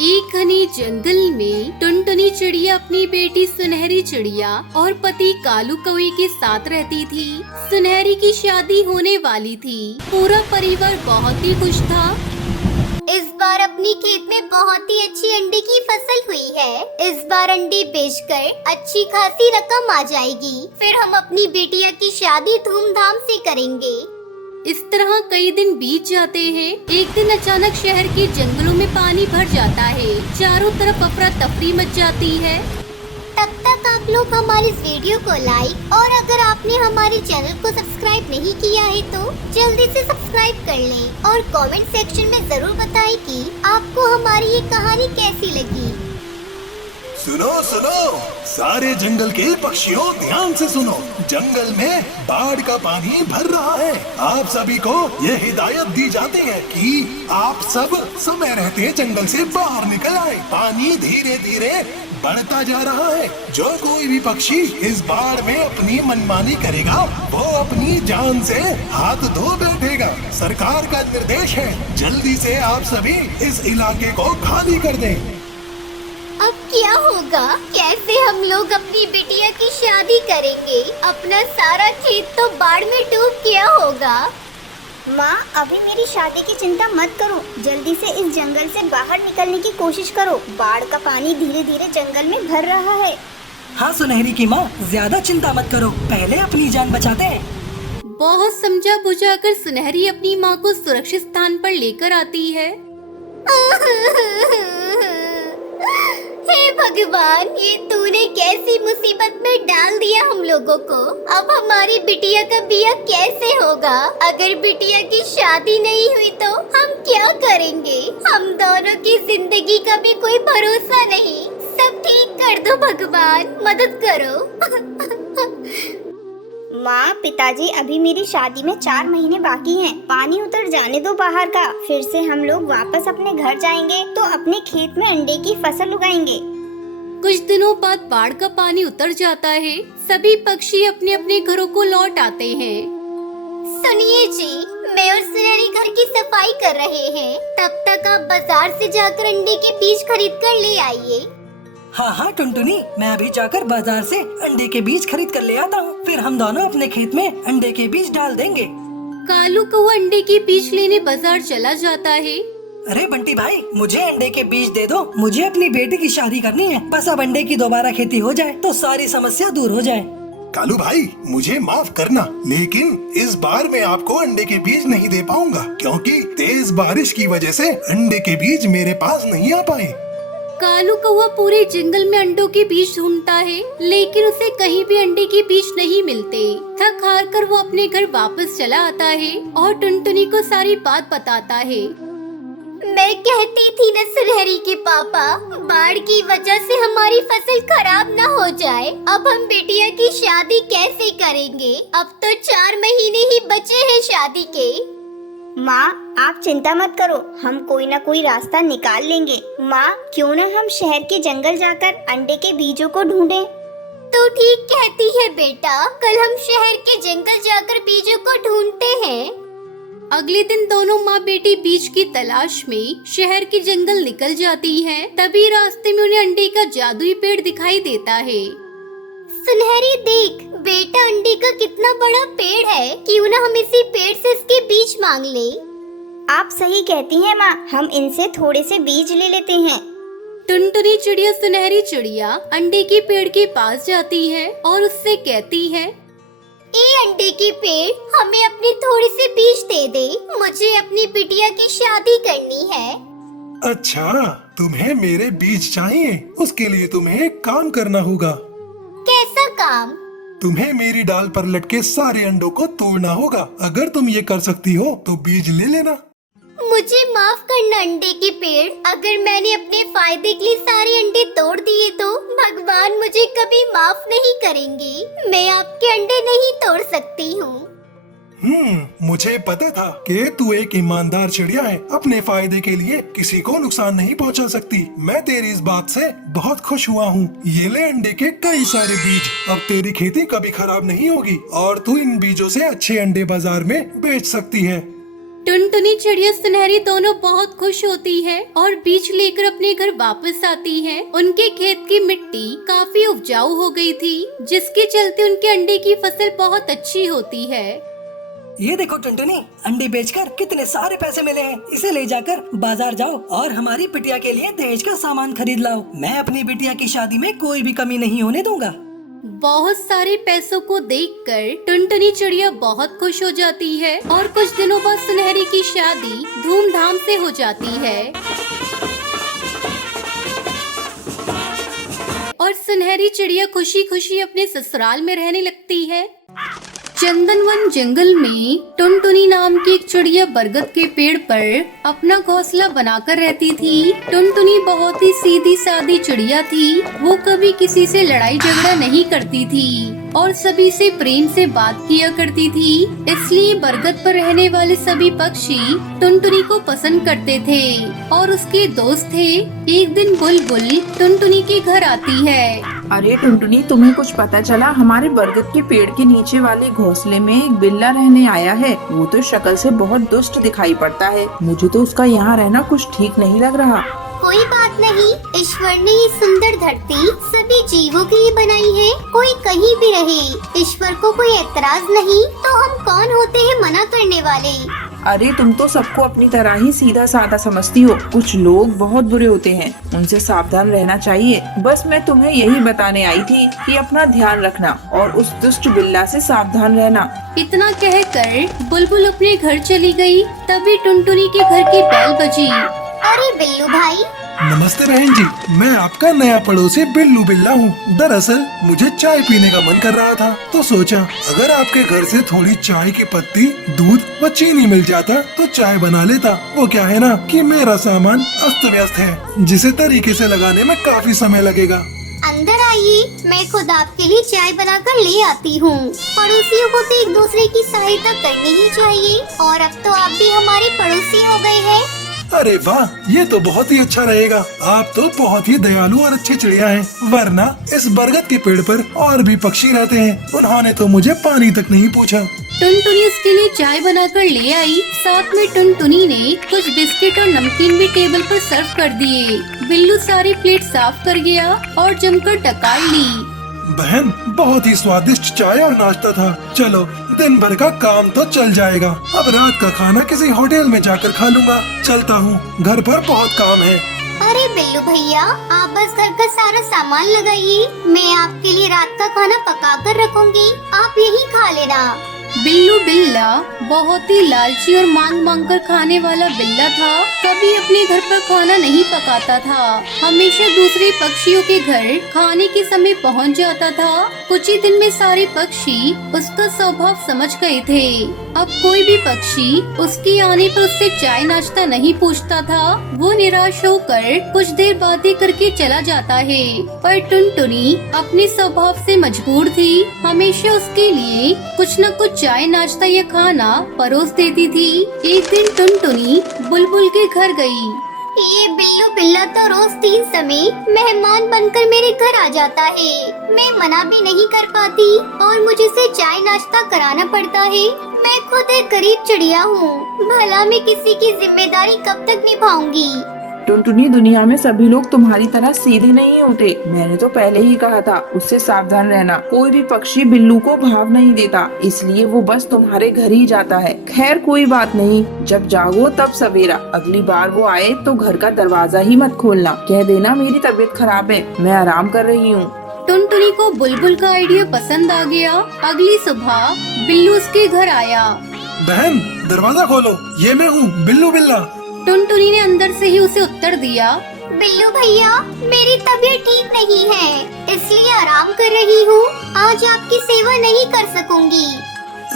एक घने जंगल में टुनटुनी चिड़िया अपनी बेटी सुनहरी चिड़िया और पति कालू कौवे के साथ रहती थी। सुनहरी की शादी होने वाली थी। पूरा परिवार बहुत ही खुश था। इस बार अपनी खेत में बहुत ही अच्छी अंडे की फसल हुई है। इस बार अंडे बेचकर अच्छी खासी रकम आ जाएगी। फिर हम अपनी बिटिया की शादी धूमधाम से करेंगे। इस तरह कई दिन बीत जाते हैं। एक दिन अचानक शहर के जंगलों में पानी भर जाता है। चारों तरफ अफरा तफरी मच जाती है। तब तक आप लोग हमारे इस वीडियो को लाइक और अगर आपने हमारे चैनल को सब्सक्राइब नहीं किया है तो जल्दी से सब्सक्राइब कर लें और कमेंट सेक्शन में जरूर बताएं कि आपको हमारी ये कहानी कैसी लगी। सुनो सुनो सारे जंगल के पक्षियों, ध्यान से सुनो। जंगल में बाढ़ का पानी भर रहा है। आप सभी को ये हिदायत दी जाती है कि आप सब समय रहते जंगल से बाहर निकल आए। पानी धीरे धीरे बढ़ता जा रहा है। जो कोई भी पक्षी इस बाढ़ में अपनी मनमानी करेगा वो अपनी जान से हाथ धो बैठेगा। सरकार का निर्देश है, जल्दी से आप सभी इस इलाके को खाली कर दें। अब क्या होगा? कैसे हम लोग अपनी बिटिया की शादी करेंगे? अपना सारा खेत तो बाढ़ में डूब गया होगा। माँ, अभी मेरी शादी की चिंता मत करो। जल्दी से इस जंगल से बाहर निकलने की कोशिश करो। बाढ़ का पानी धीरे धीरे जंगल में भर रहा है। हाँ सुनहरी की माँ, ज्यादा चिंता मत करो, पहले अपनी जान बचाते हैं। बहुत समझा बुझाकर सुनहरी अपनी माँ को सुरक्षित स्थान पर लेकर आती है। हे भगवान, ये तूने कैसी मुसीबत में डाल दिया हम लोगों को। अब हमारी बिटिया का बिया कैसे होगा? अगर बिटिया की शादी नहीं हुई तो हम क्या करेंगे? हम दोनों की जिंदगी का भी कोई भरोसा नहीं। सब ठीक कर दो भगवान, मदद करो। माँ, पिताजी, अभी मेरी शादी में 4 महीने बाकी हैं। पानी उतर जाने दो बाहर का, फिर से हम लोग वापस अपने घर जाएंगे तो अपने खेत में अंडे की फसल उगाएंगे। कुछ दिनों बाद बाढ़ का पानी उतर जाता है। सभी पक्षी अपने अपने घरों को लौट आते हैं। सुनिए जी, मैं और सुनहरी घर की सफाई कर रहे हैं। तब तक आप बाजार से जाकर अंडे के बीज खरीद कर ले आइए। हाँ हाँ टुनटुनी, मैं अभी जाकर बाजार से अंडे के बीज खरीद कर ले आता हूँ। फिर हम दोनों अपने खेत में अंडे के बीज डाल देंगे। कालू कौवा अंडे के बीज लेने बाजार चला जाता है। अरे बंटी भाई, मुझे अंडे के बीज दे दो। मुझे अपनी बेटी की शादी करनी है। बस अब अंडे की दोबारा खेती हो जाए तो सारी समस्या दूर हो जाए। कालू भाई, मुझे माफ करना, लेकिन इस बार मैं आपको अंडे के बीज नहीं दे पाऊंगा क्योंकि तेज बारिश की वजह से अंडे के बीज मेरे पास नहीं आ पाए। कालू कौवा पूरे जंगल में अंडों के बीज ढूंढता है, लेकिन उसे कहीं भी अंडे के बीज नहीं मिलते। थक हार कर वो अपने घर वापस चला आता है और टुनटुनी को सारी बात बताता है। मैं कहती थी न सुनहरी के पापा, बाढ़ की वजह से हमारी फसल खराब न हो जाए। अब हम बिटिया की शादी कैसे करेंगे? अब तो 4 महीने ही बचे हैं शादी के। माँ, आप चिंता मत करो, हम कोई ना कोई रास्ता निकाल लेंगे। माँ, क्यों न हम शहर के जंगल जाकर अंडे के बीजों को ढूंढें? तो ठीक कहती है बेटा, कल हम शहर के जंगल जाकर बीजों को ढूंढते हैं। अगले दिन दोनों माँ बेटी बीज की तलाश में शहर के जंगल निकल जाती हैं। तभी रास्ते में उन्हें अंडे का जादुई पेड़ दिखाई देता है। सुनहरी देख बेटा, अंडे का कितना बड़ा पेड़ है। क्यों ना हम इसी पेड़ से इसके बीज मांग ले। आप सही कहती हैं माँ, हम इनसे थोड़े से बीज ले लेते हैं। टुनटुनी चिड़िया सुनहरी चिड़िया अंडे के पेड़ के पास जाती है और उससे कहती है, ए अंडे के पेड़, हमें अपने थोड़े से बीज दे दे। मुझे अपनी बिटिया की शादी करनी है। अच्छा, तुम्हें मेरे बीज चाहिए? उसके लिए तुम्हें एक काम करना होगा। कैसा काम? तुम्हें मेरी डाल पर लटके सारे अंडों को तोड़ना होगा। अगर तुम ये कर सकती हो तो बीज ले लेना। मुझे माफ करना अंडे के पेड़, अगर मैंने अपने फायदे के लिए सारे अंडे तोड़ दिए तो भगवान मुझे कभी माफ नहीं करेंगे। मैं आपके अंडे नहीं तोड़ सकती हूँ। मुझे पता था कि तू एक ईमानदार चिड़िया है। अपने फायदे के लिए किसी को नुकसान नहीं पहुंचा सकती। मैं तेरी इस बात से बहुत खुश हुआ हूँ। ये ले अंडे के कई सारे बीज। अब तेरी खेती कभी खराब नहीं होगी और तू इन बीजों से अच्छे अंडे बाजार में बेच सकती है। टुनटुनी चिड़िया सुनहरी दोनों बहुत खुश होती है और बीज लेकर अपने घर वापस आती है। उनके खेत की मिट्टी काफी उपजाऊ हो गई थी, जिसके चलते उनके अंडे की फसल बहुत अच्छी होती है। ये देखो टुनटुनी, अंडे बेचकर कितने सारे पैसे मिले हैं। इसे ले जाकर बाजार जाओ और हमारी बिटिया के लिए दहेज का सामान खरीद लाओ। मैं अपनी बिटिया की शादी में कोई भी कमी नहीं होने दूंगा। बहुत सारे पैसों को देखकर टुनटुनी चिड़िया बहुत खुश हो जाती है और कुछ दिनों बाद सुनहरी की शादी धूमधाम से हो जाती है। और सुनहरी चिड़िया खुशी खुशी अपने ससुराल में रहने लगती है। चंदनवन जंगल में टुनटुनी नाम की एक चिड़िया बरगद के पेड़ पर अपना घोंसला बनाकर रहती थी। टुनटुनी बहुत ही सीधी सादी चिड़िया थी। वो कभी किसी से लड़ाई झगड़ा नहीं करती थी और सभी से प्रेम से बात किया करती थी। इसलिए बरगद पर रहने वाले सभी पक्षी टुनटुनी को पसंद करते थे और उसके दोस्त थे। एक दिन बुलबुल टुनटुनी के घर आती है। अरे टुनटुनी, तुम्हें कुछ पता चला? हमारे बरगद के पेड़ के नीचे वाले घोंसले में एक बिल्ला रहने आया है। वो तो शक्ल से बहुत दुष्ट दिखाई पड़ता है। मुझे तो उसका यहाँ रहना कुछ ठीक नहीं लग रहा। कोई बात नहीं, ईश्वर ने ये सुंदर धरती सभी जीवों के लिए बनाई है। कोई कहीं भी रहे, ईश्वर को कोई एतराज नहीं, तो हम कौन होते हैं मना करने वाले। अरे तुम तो सबको अपनी तरह ही सीधा साधा समझती हो। कुछ लोग बहुत बुरे होते हैं, उनसे सावधान रहना चाहिए। बस मैं तुम्हें यही बताने आई थी कि अपना ध्यान रखना और उस दुष्ट बिल्ला से सावधान रहना। इतना कहकर बुलबुल अपने घर चली गई। तभी टुनटुनी के घर की बेल बजी। अरे बिल्लू भाई। नमस्ते बहन जी, मैं आपका नया पड़ोसी बिल्लू बिल्ला हूँ। दरअसल मुझे चाय पीने का मन कर रहा था, तो सोचा अगर आपके घर से थोड़ी चाय की पत्ती, दूध व चीनी मिल जाता तो चाय बना लेता। वो क्या है ना कि मेरा सामान अस्त व्यस्त है, जिसे तरीके से लगाने में काफी समय लगेगा। अंदर आइए, मैं खुद आपके लिए चाय बनाकर ले आती हूँ। पड़ोसियों को तो एक दूसरे की सहायता करनी ही चाहिए। और अब तो आप भी हमारे पड़ोसी हो गए हैं। अरे वाह, ये तो बहुत ही अच्छा रहेगा। आप तो बहुत ही दयालु और अच्छी चिड़िया हैं। वरना इस बरगद के पेड़ पर और भी पक्षी रहते हैं, उन्होंने तो मुझे पानी तक नहीं पूछा। टुनटुनी उसके लिए चाय बनाकर ले आई। साथ में टुनटुनी ने कुछ बिस्किट और नमकीन भी टेबल पर सर्व कर दिए। बिल्लू सारी प्लेट साफ कर गया और जमकर टकार ली। बहन, बहुत ही स्वादिष्ट चाय और नाश्ता था। चलो, दिन भर का काम तो चल जाएगा। अब रात का खाना किसी होटल में जाकर खा लूंगा। चलता हूँ, घर पर बहुत काम है। अरे बिल्लू भैया, आप बस घर का सारा सामान लगाइए। मैं आपके लिए रात का खाना पका कर रखूंगी, आप यही खा लेना। बिल्लू बिल्ला बहुत ही लालची और मांग मांग कर खाने वाला बिल्ला था। कभी अपने घर पर खाना नहीं पकाता था, हमेशा दूसरे पक्षियों के घर खाने के समय पहुंच जाता था। कुछ ही दिन में सारे पक्षी उसका स्वभाव समझ गए थे। अब कोई भी पक्षी उसके आने पर उससे चाय नाश्ता नहीं पूछता था। वो निराश होकर कुछ देर बातें करके चला जाता है। पर टुनटुनी अपने स्वभाव से मजबूर थी, हमेशा उसके लिए कुछ न कुछ चाय नाश्ता या खाना परोस देती थी। एक दिन टुनटुनी बुलबुल के घर गई। ये बिल्लू बिल्ला तो रोज 3 समय मेहमान बनकर मेरे घर आ जाता है। मैं मना भी नहीं कर पाती और मुझे से चाय नाश्ता कराना पड़ता है। मैं खुद एक गरीब चिड़िया हूँ, भला मैं किसी की जिम्मेदारी कब तक निभाऊंगी। टुनटुनी, दुनिया में सभी लोग तुम्हारी तरह सीधे नहीं होते। मैंने तो पहले ही कहा था, उससे सावधान रहना। कोई भी पक्षी बिल्लू को भाव नहीं देता, इसलिए वो बस तुम्हारे घर ही जाता है। खैर कोई बात नहीं, जब जागो तब सवेरा। अगली बार वो आए तो घर का दरवाजा ही मत खोलना। कह देना मेरी तबीयत खराब है, मैं आराम कर रही हूँ। टुनटुनी को बुलबुल का आइडिया पसंद आ गया। अगली सुबह बिल्लू उसके घर आया। बहन, दरवाजा खोलो, ये मैं हूँ बिल्लू बिल्ला। टुनटुनी ने अंदर से ही उसे उत्तर दिया। बिल्लू भैया, मेरी तबीयत ठीक नहीं है, इसलिए आराम कर रही हूँ। आज आपकी सेवा नहीं कर सकूंगी।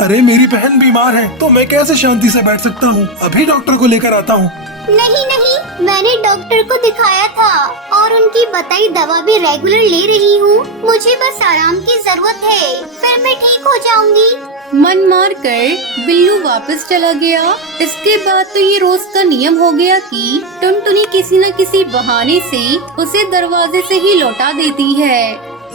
अरे मेरी बहन बीमार है, तो मैं कैसे शांति से बैठ सकता हूँ? अभी डॉक्टर को लेकर आता हूँ। नहीं नहीं, मैंने डॉक्टर को दिखाया था और उनकी बताई दवा भी रेगुलर ले रही हूँ। मुझे बस आराम की जरूरत है, फिर मैं ठीक हो जाऊंगी। मन मार कर बिल्लू वापस चला गया। इसके बाद तो ये रोज का नियम हो गया कि टुनटुनी किसी न किसी बहाने से उसे दरवाजे से ही लौटा देती है।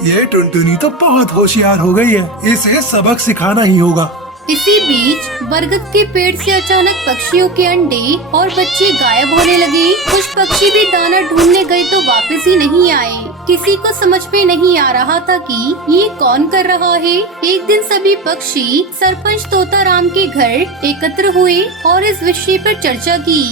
ये टुनटुनी तो बहुत होशियार हो गई है, इसे सबक सिखाना ही होगा। इसी बीच बरगद के पेड़ से अचानक पक्षियों के अंडे और बच्चे गायब होने लगे। कुछ पक्षी भी दाना ढूंढने गए तो वापस ही नहीं आए। किसी को समझ में नहीं आ रहा था कि ये कौन कर रहा है। एक दिन सभी पक्षी सरपंच तोताराम के घर एकत्र हुए और इस विषय पर चर्चा की।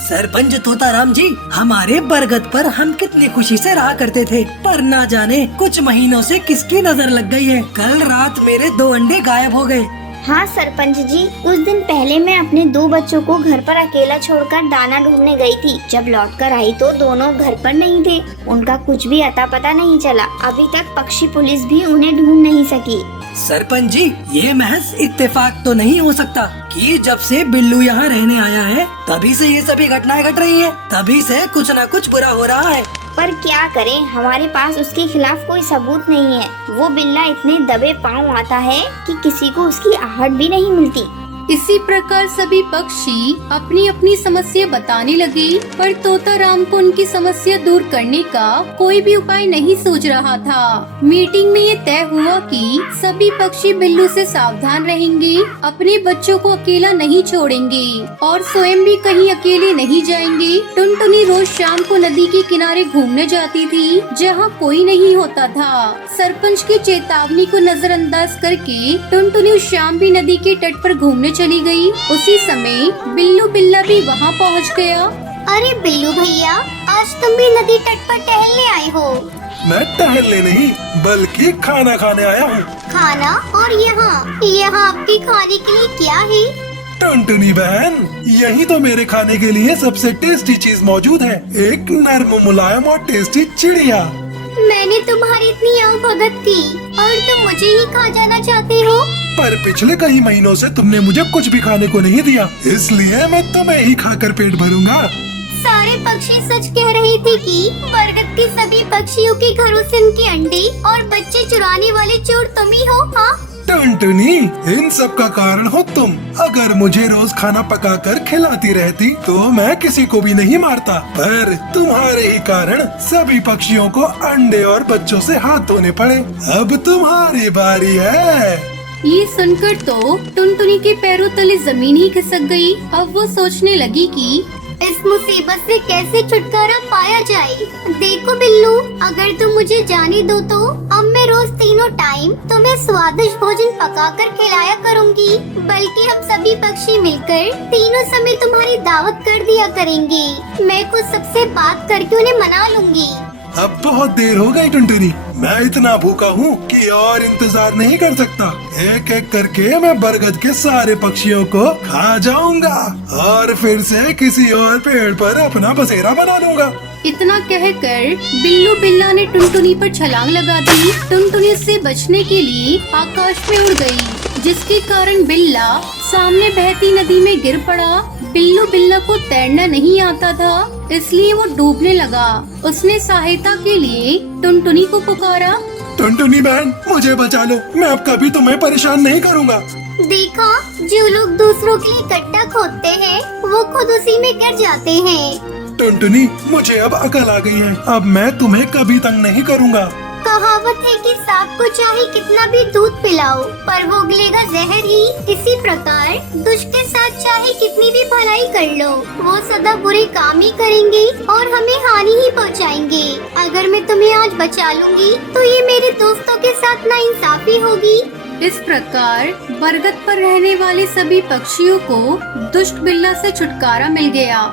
सरपंच तोताराम जी, हमारे बरगद पर हम कितनी खुशी से रहा करते थे, पर ना जाने कुछ महीनों से किसकी नजर लग गई है। कल रात मेरे 2 अंडे गायब हो गए। हाँ सरपंच जी, कुछ दिन पहले मैं अपने 2 बच्चों को घर पर अकेला छोड़कर दाना ढूंढने गई थी। जब लौटकर आई तो दोनों घर पर नहीं थे। उनका कुछ भी अता पता नहीं चला। अभी तक पक्षी पुलिस भी उन्हें ढूंढ नहीं सकी। सरपंच जी, ये महज इत्तेफाक तो नहीं हो सकता कि जब से बिल्लू यहाँ रहने आया है तभी से ये सभी घटनाएं घट रही हैं। तभी से कुछ न कुछ बुरा हो रहा है। पर क्या करें, हमारे पास उसके खिलाफ कोई सबूत नहीं है। वो बिल्ला इतने दबे पाँव आता है कि किसी को उसकी आहट भी नहीं मिलती। इसी प्रकार सभी पक्षी अपनी अपनी समस्या बताने लगे, पर तोताराम को उनकी समस्या दूर करने का कोई भी उपाय नहीं सूझ रहा था। मीटिंग में ये तय हुआ कि सभी पक्षी बिल्लू से सावधान रहेंगे, अपने बच्चों को अकेला नहीं छोड़ेंगे और स्वयं भी कहीं अकेले नहीं जाएंगे। टुनटुनी रोज शाम को नदी के किनारे घूमने जाती थी, जहाँ कोई नहीं होता था। सरपंच की चेतावनी को नजरअंदाज करके टुनटुनी उस शाम भी नदी के तट पर घूमने चली गई। उसी समय बिल्लू बिल्ला भी वहाँ पहुँच गया। अरे बिल्लू भैया, आज तुम भी नदी तट पर टहलने आए हो? मैं टहलने नहीं बल्कि खाना खाने आया हूँ। खाना? और यहाँ आपके खाने के लिए क्या है? टुनटुनी बहन, यही तो मेरे खाने के लिए सबसे टेस्टी चीज मौजूद है। एक नर्म मुलायम और टेस्टी चिड़िया। मैंने तुम्हारी इतनी भगत की और तुम मुझे ही खा जाना चाहते हो? पर पिछले कई महीनों से तुमने मुझे कुछ भी खाने को नहीं दिया, इसलिए मैं तुम्हें ही खाकर पेट भरूंगा। सारे पक्षी सच कह रहे थे कि बरगद के सभी पक्षियों के घरों से उनके अंडे और बच्चे चुराने वाले चोर तुम ही हो। हाँ टुनटुनी, इन सब का कारण हो तुम। अगर मुझे रोज खाना पकाकर खिलाती रहती तो मैं किसी को भी नहीं मारता, पर तुम्हारे ही कारण सभी पक्षियों को अंडे और बच्चों से हाथ धोने पड़े। अब तुम्हारी बारी है। ये सुनकर तो टुनटुनी के पैरों तले जमीन ही खिसक गई। अब वो सोचने लगी कि इस मुसीबत से कैसे छुटकारा पाया जाए। देखो बिल्लू, अगर तुम मुझे जाने दो तो अब मैं रोज तीनों टाइम तुम्हें स्वादिष्ट भोजन पकाकर खिलाया करूंगी। बल्कि हम सभी पक्षी मिलकर तीनों समय तुम्हारी दावत कर दिया करेंगे। मैं खुद सबसे बात करके उन्हें मना लूंगी। अब बहुत देर हो गई टुनटुनी, मैं इतना भूखा हूँ कि और इंतजार नहीं कर सकता। एक एक करके मैं बरगद के सारे पक्षियों को खा जाऊंगा और फिर से किसी और पेड़ पर अपना बसेरा बना लूंगा। इतना कहकर बिल्लू बिल्ला ने टुनटुनी पर छलांग लगा दी। टुनटुनी से बचने के लिए आकाश में उड़ गई, जिसके कारण बिल्ला सामने बहती नदी में गिर पड़ा। बिल्लू बिल्ला को तैरना नहीं आता था, इसलिए वो डूबने लगा। उसने सहायता के लिए टुनटुनी को पुकारा। टुनटुनी बहन, मुझे बचा लो, मैं अब कभी तुम्हें परेशान नहीं करूँगा। देखा, जो लोग दूसरों के लिए गड्ढा खोदते हैं वो खुद उसी में गिर जाते हैं। टुनटुनी, मुझे अब अकल आ गई है। अब मैं तुम्हें कभी तंग नहीं करूँगा। कहावत है कि सांप को चाहे कितना भी दूध पिलाओ पर वो उगलेगा जहर ही। इसी प्रकार दुष्ट के साथ चाहे कितनी भी भलाई कर लो, वो सदा बुरे काम ही करेंगे और हमें हानि ही पहुंचाएंगे। अगर मैं तुम्हें आज बचा लूंगी तो ये मेरे दोस्तों के साथ नाइंसाफी होगी। इस प्रकार बरगद पर रहने वाले सभी पक्षियों को दुष्ट बिल्ला से छुटकारा मिल गया